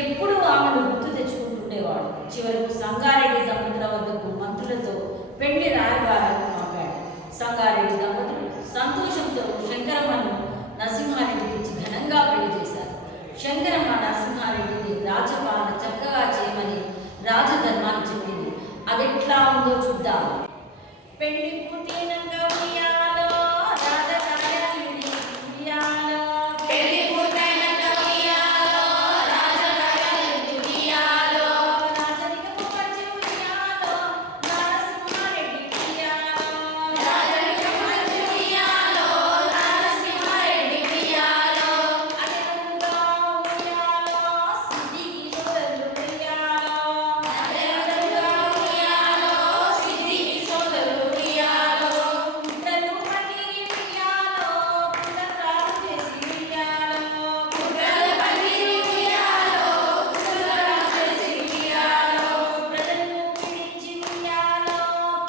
ఎప్పుడూ ఆమెను గుర్తు తెచ్చుకుంటుండేవాడు. చివరకు సంగారెడ్డి దంపతుల వద్దకు మంత్రులతో పెళ్లి రాయబారాన్ని పంపాడు. సంగారెడ్డి దంపతులు సంతోషంతో శంకరమ్మను నరసింహారెడ్డికి ఇచ్చి ఘనంగా పెళ్లి చేశారు. శంకరమ్మ నరసింహారెడ్డిని రాజపాలన చక్కగా చేయమని రాజధర్మాన్ని చెప్పింది. అది ఎట్లా ఉందో చూద్దాం. పెళ్లి పూర్తయినాక ఉయ్యాలో రాజకార్యాలు ఉయ్యాలో పెళ్లి పూర్తయినాక ఉయ్యాలో రాజకార్యాలు ఉయ్యాలో రాజరికపు పంచి ఉయ్యాలో నరసింహారెడ్డి ఉయ్యాలో రాజరికపు పంచి ఉయ్యాలో నరసింహారెడ్డి ఉయ్యాలో అదేవిధంగా ఉయ్యాలో సిద్ధికి సోదరులు ఉయ్యాలో అదేవిధంగా ఉయ్యాలో సిద్ధికి సోదరులు ఉయ్యాలో గుడ్డలు పన్నీరి ఉయ్యాలో గుడ్డరాలు చేసి ఉయ్యాలో గుడ్డల పన్నీరి ఉయ్యాలో గుడ్డరాలు చేసి ఉయ్యాలో ప్రజలను పీడించి ఉయ్యాలో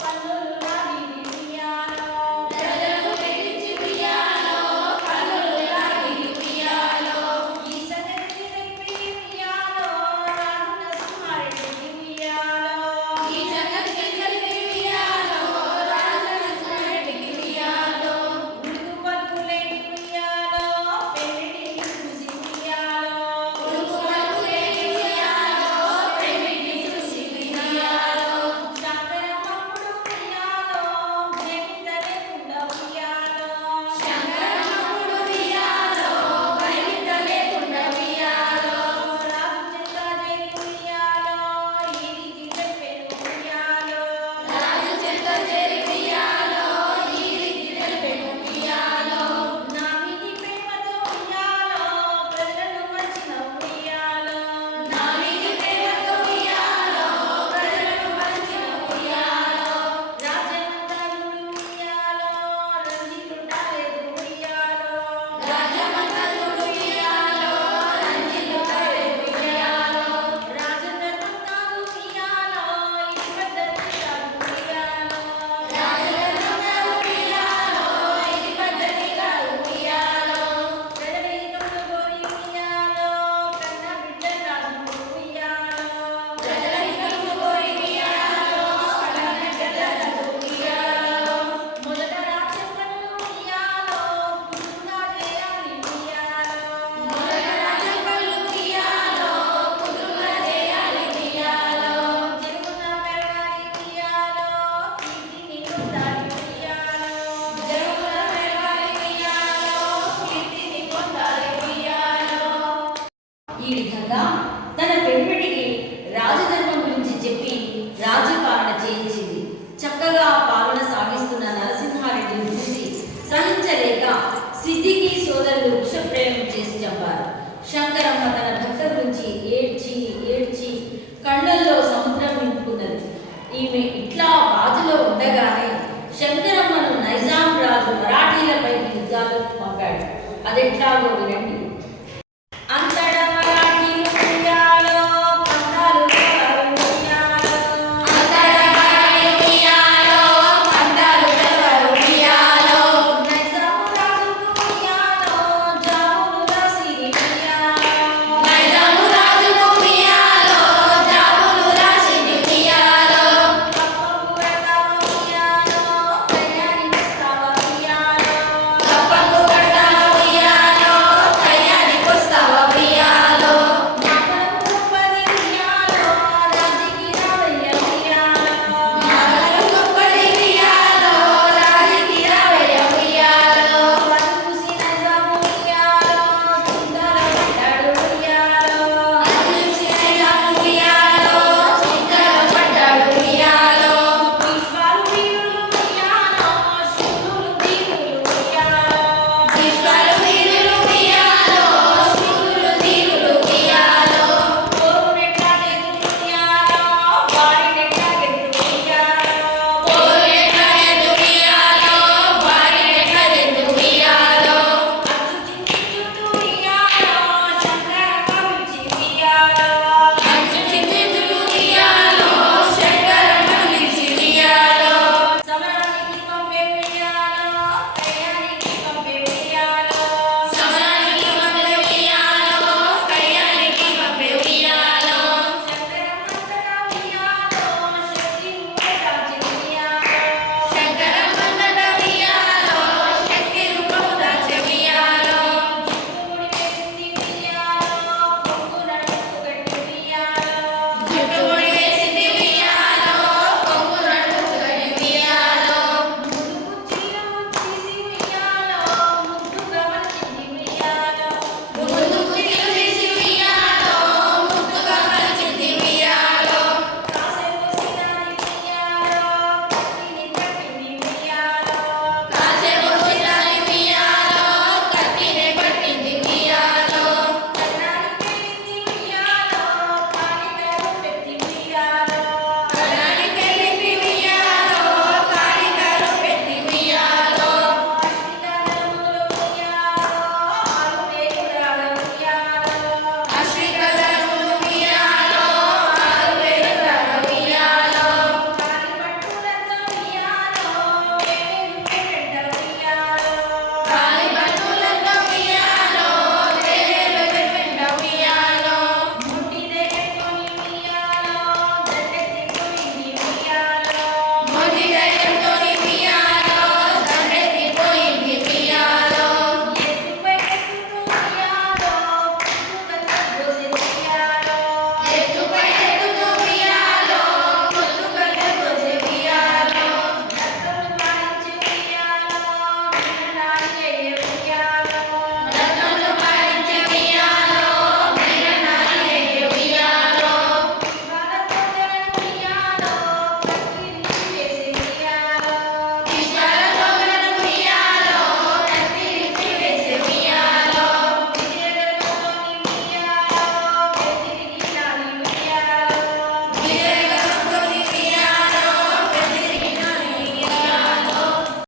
పన్నులు లాగిరి ఉయ్యాలో ప్రజలను పీడించి ఉయ్యాలో పన్నులు లాగిరి ఉయ్యాలో ఈ సంగతి తెలిపి ఉయ్యాలో రాజు నరసింహారెడ్డికి ఉయ్యాలో ఈ సంగతి తెలిపి ఉయ్యాలో రాజు నరసింహారెడ్డికి ఉయ్యాలో ఉడుకు పలుకులేని ఉయ్యాలో పెళ్లిని చూసి ఉయ్యాలో ఉడుకు పలుకులేని ఉయ్యాలో పెళ్లిని చూసి ఉయ్యాలో శంకరమ్మప్పుడు ఉయ్యాలో భయమిత లేకుండా ఉయ్యాలో శంకరమ్మప్పుడు ఉయ్యాలో భయమిత లేకుండా ఉయ్యాలో రాజు చెంత చేరి ఉయ్యాలో ఈరికి తెలిపెను ఉయ్యాలో రాజు చెంత చేరి ఉయ్యాలో ఈరికి తెలిపెను ఉయ్యాలో నా మీది ప్రేమతో ఉయ్యాలో ప్రజలను మరిచిన ఉయ్యాలో నా మీది ప్రేమతో ఉయ్యాలో ప్రజలను మరిచిన ఉయ్యాలో రాజమంతరుడు ఉయ్యాలో రంజితుండలేదు ఉయ్యాలో రాజమంతరుడు ఉయ్యాలో రంజితుండలేదు ఉయ్యాలో రాజధర్మం కాదు ఉయ్యాలో ఇది పద్ధతి కాదు ఉయ్యాలో రాజధర్మం కాదు ఉయ్యాలో ఇది పద్ధతి కాదు ఉయ్యాలో ప్రజల హితమును కోరి ఉయ్యాలో కన్న బిడ్డ రాజు ఉయ్యాలో ప్రజల హితమును కోరి ఉయ్యాలో కన్న బిడ్డ రాజు ఉయ్యాలో మొదట రాజ్యపనులు ఉయ్యాలో పురుషుగా చేయాలి ఉయ్యాలో మొదట రాజ్యపనులు ఉయ్యాలో పురుషుగా చేయాలి ఉయ్యాలో జరుగున పెరగాలి ఉయ్యాలో కీర్తిని పొందాలి ఉయ్యాలో జరుగున పెరగాలి ఉయ్యాలో కీర్తిని పొందాలి ఉయ్యాలో ఈ విధంగా తన పెంపిటికి రాజధర్మం గురించి చెప్పి రాజ్యపాలన చేయించింది. చక్కగా పాలన సాగిస్తున్న నరసింహారెడ్డిని చూసి సహించలేక సిద్ధికి సోదరులు విషప్రయోగం చేసి చంపారు. శంకరమ్మ తన భర్త గురించి ఏడ్చి ఏడ్చి కళ్ళల్లో సముద్రం నింపుకున్నది. ఈమె ఇట్లా బాధలో ఉండగానే శంకరమ్మను నైజాం రాజు మరాఠీలపై యుద్ధాలకు పంపాడు. అదెట్లాగో వినండి. అంతటా మరాఠీలు ఉయ్యాలో పంతాలు గెలవరు ఉయ్యాలో అంతటా మరాఠీలు ఉయ్యాలో పంతాలు గెలవరు ఉయ్యాలో నైజాము రాజుకు ఉయ్యాలో జామును రాసిరి ఉయ్యాలో నైజాము రాజుకు ఉయ్యాలో జామును రాసిరి ఉయ్యాలో కప్పకు పెడతావా ఉయ్యాలో కళ్యాణి ఇస్తావా ఉయ్యాలో కప్పకు పెడతావా ఉయ్యాలో హల్లెలూయా